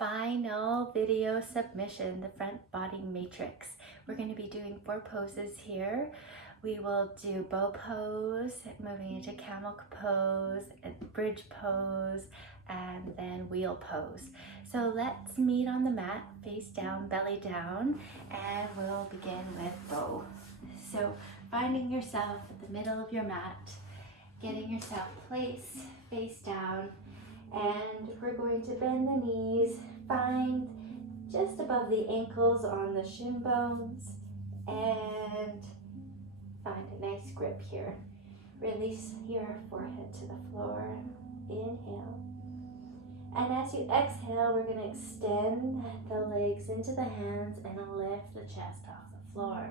final video submission, the front body matrix. We're going to be doing 4 poses here. We will do bow pose, moving into camel pose, and bridge pose, and then wheel pose. So let's meet on the mat, face down, belly down, and we'll begin with bow. So finding yourself at the middle of your mat, getting yourself placed face down, and we're going to bend the knees, find just above the ankles on the shin bones, and find a nice grip here. Release your forehead to the floor. Inhale. And as you exhale, we're going to extend the legs into the hands and lift the chest off the floor,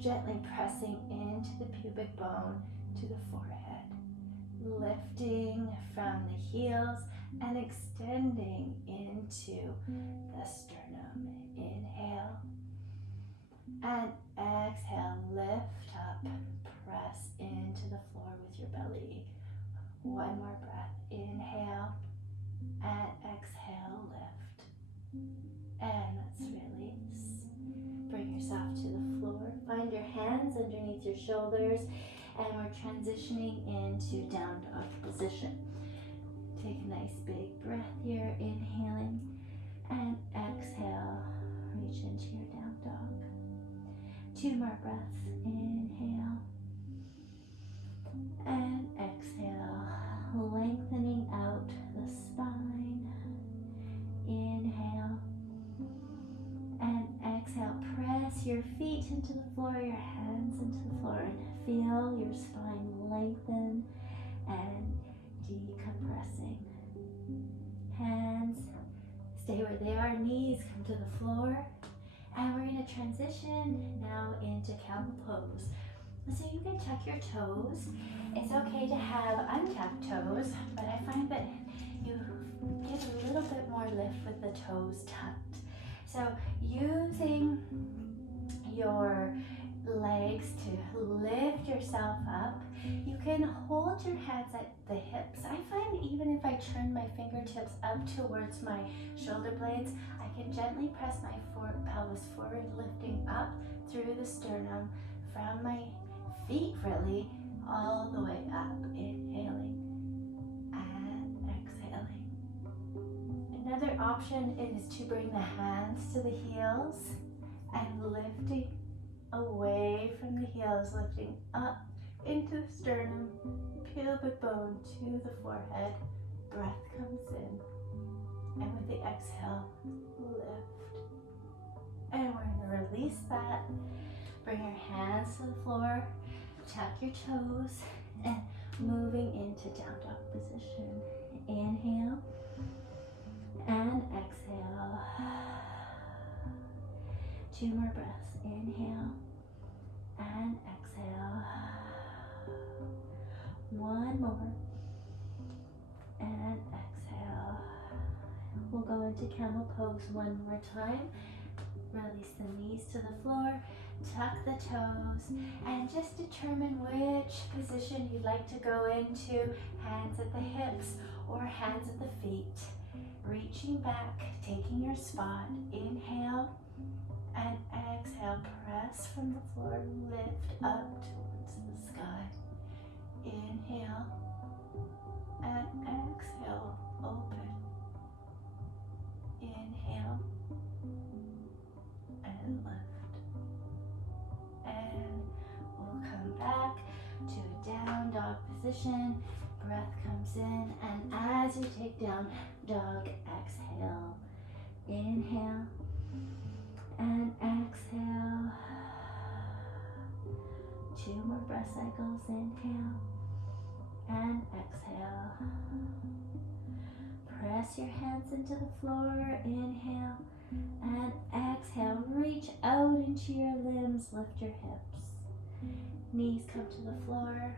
gently pressing into the pubic bone to the forehead, lifting from the heels and extending into the sternum. Inhale and exhale, lift up, press into the floor with your belly. One more breath. Inhale and exhale, lift. And let's release. Bring yourself to the floor. Find your hands underneath your shoulders, and we're transitioning into down dog position. Take a nice big breath here, inhaling, and exhale, reach into your down dog. 2 more breaths, inhale, and exhale, lengthening out the spine. Inhale, and exhale, press your feet into the floor, your hands into the floor, and feel your spine lengthen and decompressing. Hands stay where they are, knees come to the floor, and we're going to transition now into camel pose. So you can tuck your toes. It's okay to have untucked toes, but I find that you get a little bit more lift with the toes tucked. So using your legs to lift yourself up, you can hold your hands at the hips. I find even if I turn my fingertips up towards my shoulder blades, I can gently press my pelvis forward, lifting up through the sternum from my feet really all the way up. Inhaling and exhaling. Another option is to bring the hands to the heels and lifting away from the heels, lifting up into the sternum, pubic bone to the forehead. Breath comes in, and with the exhale, lift. And we're going to release that. Bring your hands to the floor, tuck your toes, and moving into down dog position. Inhale and exhale. 2 more breaths. Inhale and exhale. 1 more and exhale. We'll go into camel pose 1 more time. Release the knees to the floor, tuck the toes, and just determine which position you'd like to go into. Hands at the hips or hands at the feet. Reaching back, taking your spot. Inhale and exhale. Press from the floor, lift up towards the sky. Inhale and exhale, open. Inhale and lift. And we'll come back to a down dog position. Breath comes in, and as you take down dog, exhale. Inhale and exhale. 2 more breath cycles. Inhale and exhale. Press your hands into the floor. Inhale and exhale. Reach out into your limbs. Lift your hips. Knees come to the floor.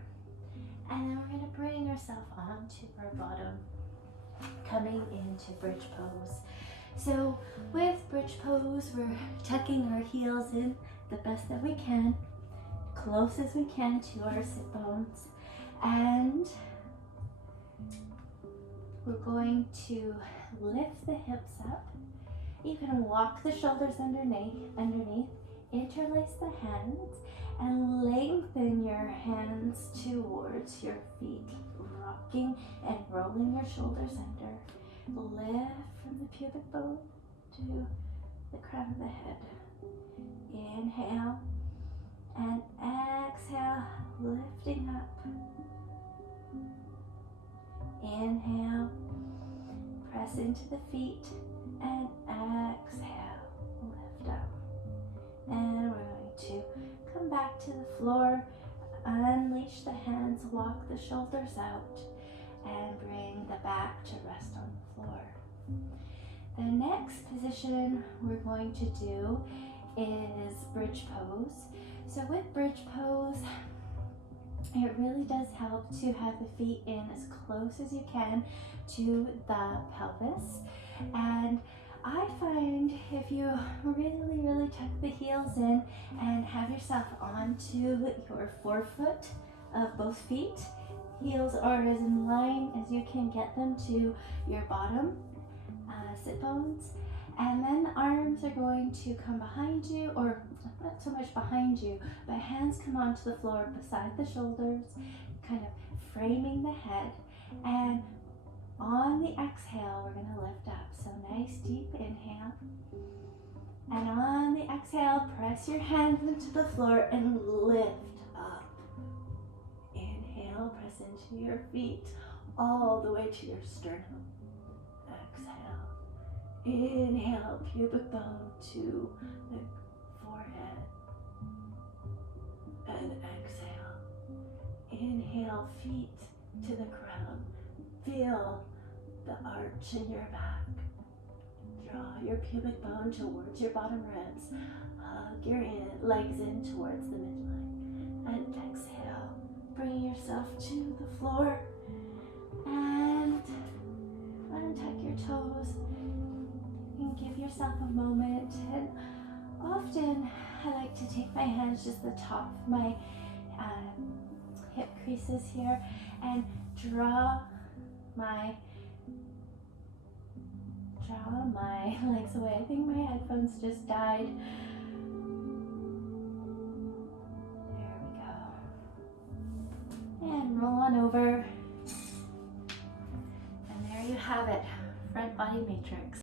And then we're going to bring ourselves onto our bottom, coming into bridge pose. So with bridge pose, we're tucking our heels in the best that we can, close as we can to our sit bones. And we're going to lift the hips up You can walk the shoulders underneath, interlace the hands, and lengthen your hands towards your feet, rocking and rolling your shoulders under. Lift from the pubic bone to the crown of the head. Inhale and exhale, lifting up. Inhale, press into the feet, and exhale, lift up. And we're going to come back to the floor, unleash the hands, walk the shoulders out, and bring the back to rest on the floor. The next position we're going to do is bridge pose. So with bridge pose, it really does help to have the feet in as close as you can to the pelvis. And I find if you really tuck the heels in and have yourself onto your forefoot of both feet, heels are as in line as you can get them to your bottom sit bones, and then the arms are going to come behind you, or not so much behind you, but hands come onto the floor beside the shoulders, kind of framing the head. And on the exhale, we're going to lift up. So nice deep inhale. And on the exhale, press your hands into the floor and lift up. Inhale, press into your feet all the way to your sternum. Exhale. Inhale, pubic bone to the forehead. And exhale. Inhale, feet to the crown. Feel the arch in your back. Draw your pubic bone towards your bottom ribs. Hug your legs in towards the midline. And exhale. Bring yourself to the floor. And untuck your toes. And give yourself a moment. And often I like to take my hands just the top of my hip creases here and draw my legs away. I think my headphones just died. There we go. And roll on over. And there you have it, front body matrix.